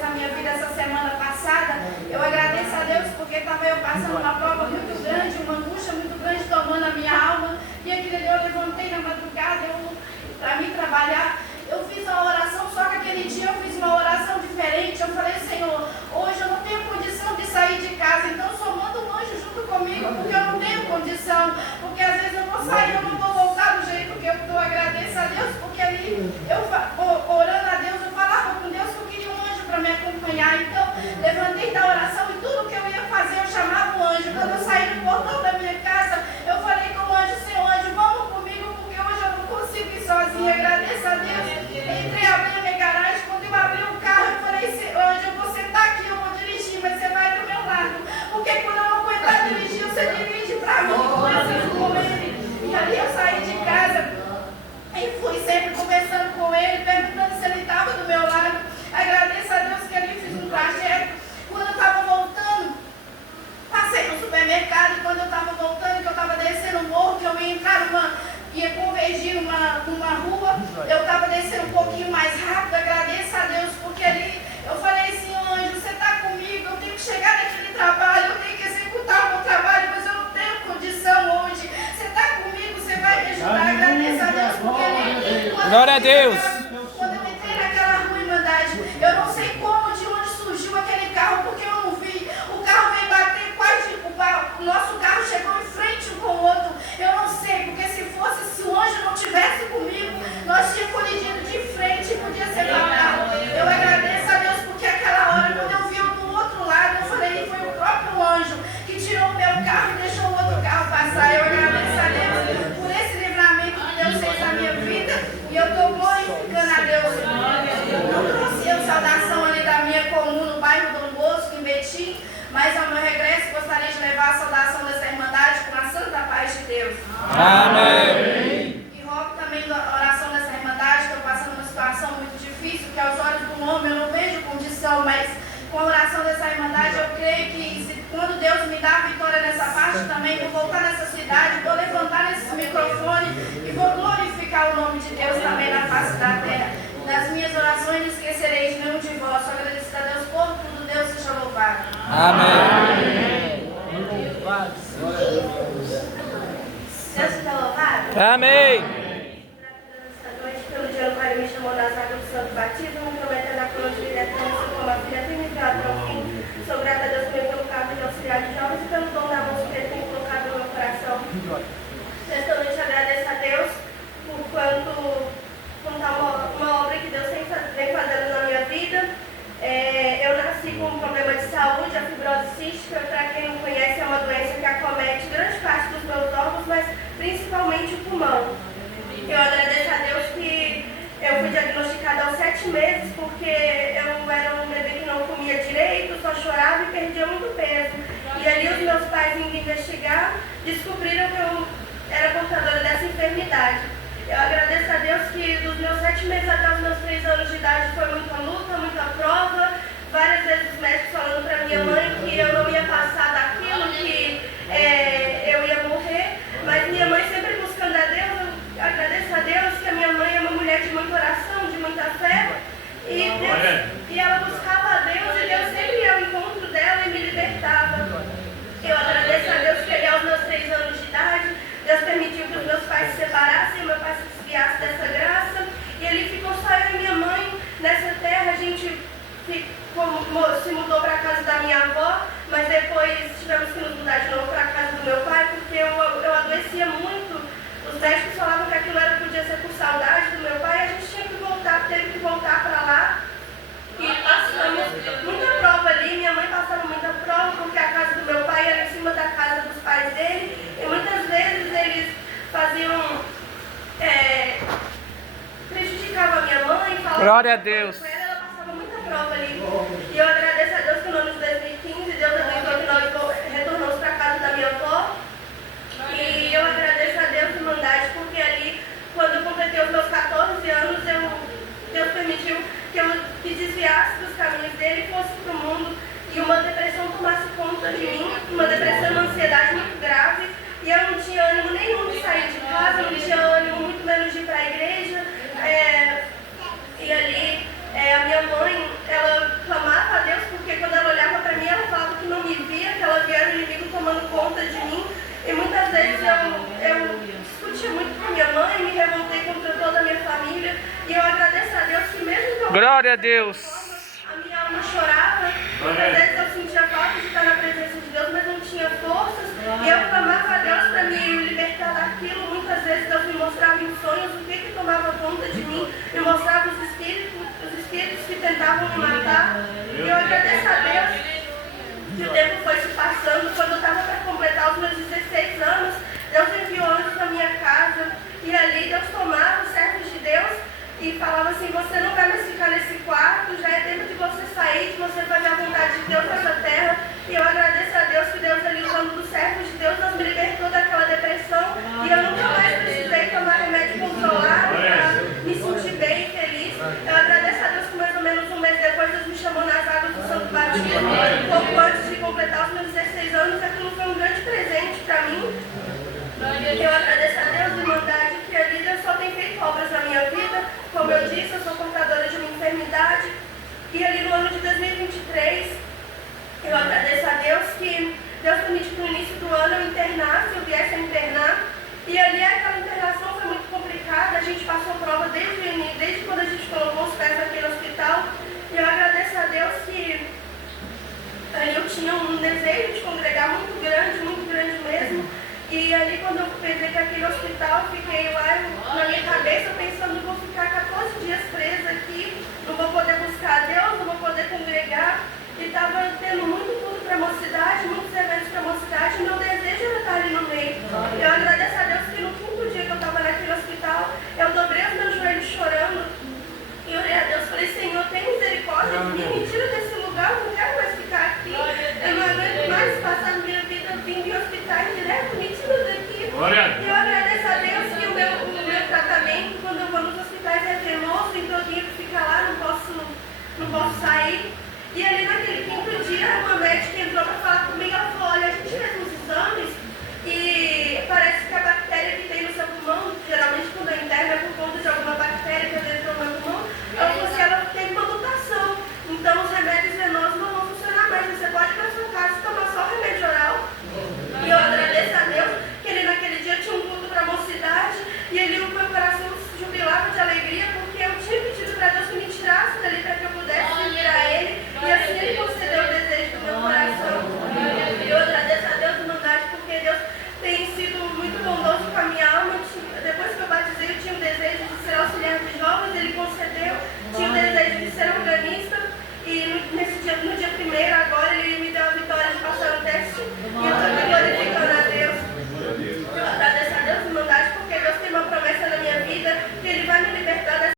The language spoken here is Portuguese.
fez na minha vida essa semana passada. Eu agradeço a Deus porque estava eu passando uma prova muito grande, uma angústia muito grande tomando a minha alma. E aquele dia eu levantei na madrugada para mim trabalhar. Eu fiz uma oração, só que aquele dia eu fiz uma oração diferente. Eu falei, Senhor, hoje eu não tenho condição de sair de casa, então só manda um anjo junto comigo, porque eu não tenho condição. Porque às vezes eu vou sair, eu não vou voltar do jeito que eu estou. Agradeço a Deus, porque ali, orando a Deus, eu falava com Deus que eu queria um anjo para me acompanhar. Então, levantei da oração e tudo que eu ia fazer, eu chamava o anjo. Quando eu saí do portão da minha casa, eu falei com o anjo, Senhor, anjo, vamos comigo, porque hoje eu não consigo ir sozinha. Agradeço a Deus. Entrei, abri a minha garagem, quando eu abri o carro, eu falei, anjo, você está aqui, eu vou dirigir, mas você vai do meu lado. Porque quando eu não aguentar dirigir, você dirige para mim, com ele. E ali eu saí de casa e fui sempre conversando com ele, perguntando se ele estava do meu lado. Agradeço a Deus que ali fiz um trajeto. Quando eu estava voltando, passei no supermercado, e quando eu estava voltando, que eu estava descendo o morro, que eu ia entrar ia convergir numa rua, eu estava descendo um pouquinho mais rápido. Agradeço a Deus, porque ali eu falei assim, anjo, você está comigo, eu tenho que chegar naquele trabalho, eu tenho que executar o meu trabalho, mas eu não tenho condição hoje. Você está comigo, você vai me ajudar. Agradeço a Deus, porque ali, glória a Deus. Quando eu entrei naquela rua, Irmandade, eu não sei como, de onde surgiu aquele carro, porque eu não vi. O carro veio bater quase, o nosso carro chegou em frente um com o outro. Eu não sei, porque se o anjo não tivesse comigo, nós tínhamos colidido de frente e podia ser fatal. Eu agradeço a Deus, porque aquela hora, quando eu vi do outro lado, eu falei, foi o próprio anjo que tirou o meu carro e deixou o outro carro passar. Eu agradeço a Deus por esse livramento que Deus fez na minha vida, e eu estou glorificando a Deus. Não trouxe eu saudação ali da minha comuna, no bairro Dom Bosco, em Betim, mas ao meu regresso gostaria de levar a saudação dessa irmandade com a santa paz de Deus. Amém. E rogo também a oração dessa irmandade, que eu passando uma situação muito difícil, que aos olhos do homem eu não vejo condição, mas com a oração dessa irmandade eu creio que quando Deus me dá a vitória nessa parte também, vou voltar nessa cidade, vou levantar esse microfone e vou glorificar o nome de Deus também na face da terra. Nas minhas orações não esquecerei de nenhum de vós. Só agradecido a Deus por tudo, Deus seja louvado. Amém. Deus seja louvado. Amém. Esta noite, pelo dia do Pai, me chamou das águas do Santo Batismo, me prometendo a coroa de vida eterna, como a filha firme e fiel até o fim. Sou grata a Deus também pelo cargo de auxiliar de jovens e pelo dom da voz que Ele tem colocado no meu coração. Nesta noite, agradeço a Deus por quanto uma obra que Deus vem fazendo na minha vida. Eu nasci com um problema de saúde, a fibrose cística. Para quem não conhece, é uma doença que acomete grande parte dos meus órgãos, mas principalmente o pulmão. Eu agradeço a Deus que eu fui diagnosticada aos 7 meses, porque eu era um bebê que não comia direito, só chorava e perdia muito peso. E ali os meus pais indo investigar, descobriram que eu era portadora dessa enfermidade. Eu agradeço a Deus que dos meus 7 meses até os meus 3 anos de idade foi muita luta, muita prova. Várias vezes os médicos falando para minha mãe que eu não ia passar daquilo, que eu ia morrer. Mas minha mãe sempre buscando a Deus. Eu agradeço a Deus que a minha mãe é uma mulher de muita oração, de muita fé. E ela buscava a Deus e Deus sempre ia ao encontro dela e me libertava. Eu agradeço a Deus que aos meus 3 anos de idade, Deus permitiu que os meus pais se separassem, meu pai se desviasse dessa graça, e ele ficou só eu e minha mãe nessa terra. A gente se mudou para a casa da minha avó, mas depois tivemos que nos mudar de novo para a casa do meu pai, porque eu adoecia muito. Os médicos falavam que aquilo podia ser por saudade do meu pai, e a gente tinha que voltar, teve que voltar para lá. E passamos muita prova ali, minha mãe passando muita prova, porque a casa do meu pai era em cima da casa dos pais dele, e muitas vezes eles faziam, prejudicavam a minha mãe, falavam. Glória a Deus. Ela passava muita prova ali. E eu agradeço a Deus que no ano de 2015, Deus abençoou que nós retornamos para a casa da minha avó. E eu agradeço a Deus, Irmandade, porque ali, quando eu completei os meus 14 anos, Deus permitiu que eu me desviasse dos caminhos dele e fosse para o mundo, e uma depressão tomasse conta de mim, uma depressão, uma ansiedade muito grave, e eu não tinha ânimo nenhum de sair de casa, não tinha ânimo muito menos de ir para a igreja. E ali, a minha mãe, ela clamava Glória a Deus. A minha alma chorava, muitas vezes eu sentia falta de estar na presença de Deus, mas não tinha forças. E eu clamava a Deus para me libertar daquilo. Muitas vezes Deus me mostrava em sonhos o que tomava conta de mim, me mostrava os espíritos que tentavam me matar. E eu agradeço a Deus que o tempo foi se passando. Quando eu estava para completar os meus 16 anos, Deus enviou anjos na minha casa. E ali Deus tomava os servos de Deus e falava assim: você não vai mais ficar nesse quarto, já é tempo de você sair, de você fazer a vontade de Deus nessa terra. E eu agradeço a Deus que Deus ali, usando dos servos de Deus, nos libertou daquela depressão. E eu nunca mais precisei tomar remédio controlado para me sentir bem e feliz. Eu agradeço a Deus que mais ou menos um mês depois Deus me chamou nas águas do Santo Batismo. Pouco antes de completar os meus 16 anos, aquilo foi um grande presente para mim. Eu agradeço a Deus, Irmandade, que ali Deus só tem feito obras na minha vida. Como eu disse, eu sou portadora de uma enfermidade. E ali no ano de 2023, eu agradeço a Deus que Deus permitiu que no início do ano eu internasse, eu viesse a internar. E ali aquela internação foi muito complicada. A gente passou prova desde o início, desde quando a gente colocou os pés aqui no hospital. E eu agradeço a Deus que ali eu tinha um desejo de congregar muito grande mesmo. E ali quando eu pensei que aqui no hospital, eu fiquei lá na minha cabeça pensando: vou ficar 14 dias presa aqui, não vou poder buscar a Deus, não vou poder congregar. E estava tendo muito culto para a mocidade, muitos eventos para a mocidade, e meu desejo era estar ali no meio. Eu agradeço a Deus que no quinto dia que eu estava naquele hospital, eu dobrei os meus joelhos chorando e orei a Deus, falei: Senhor, tem misericórdia de mim, me tira desse lugar, eu não quero mais ficar aqui, eu não aguento mais passar minha vida vindo em hospitais direto, me tira daqui. E eu agradeço a Deus que o meu tratamento, quando eu vou nos hospitais, é penoso, então eu tenho que ficar lá, não posso sair.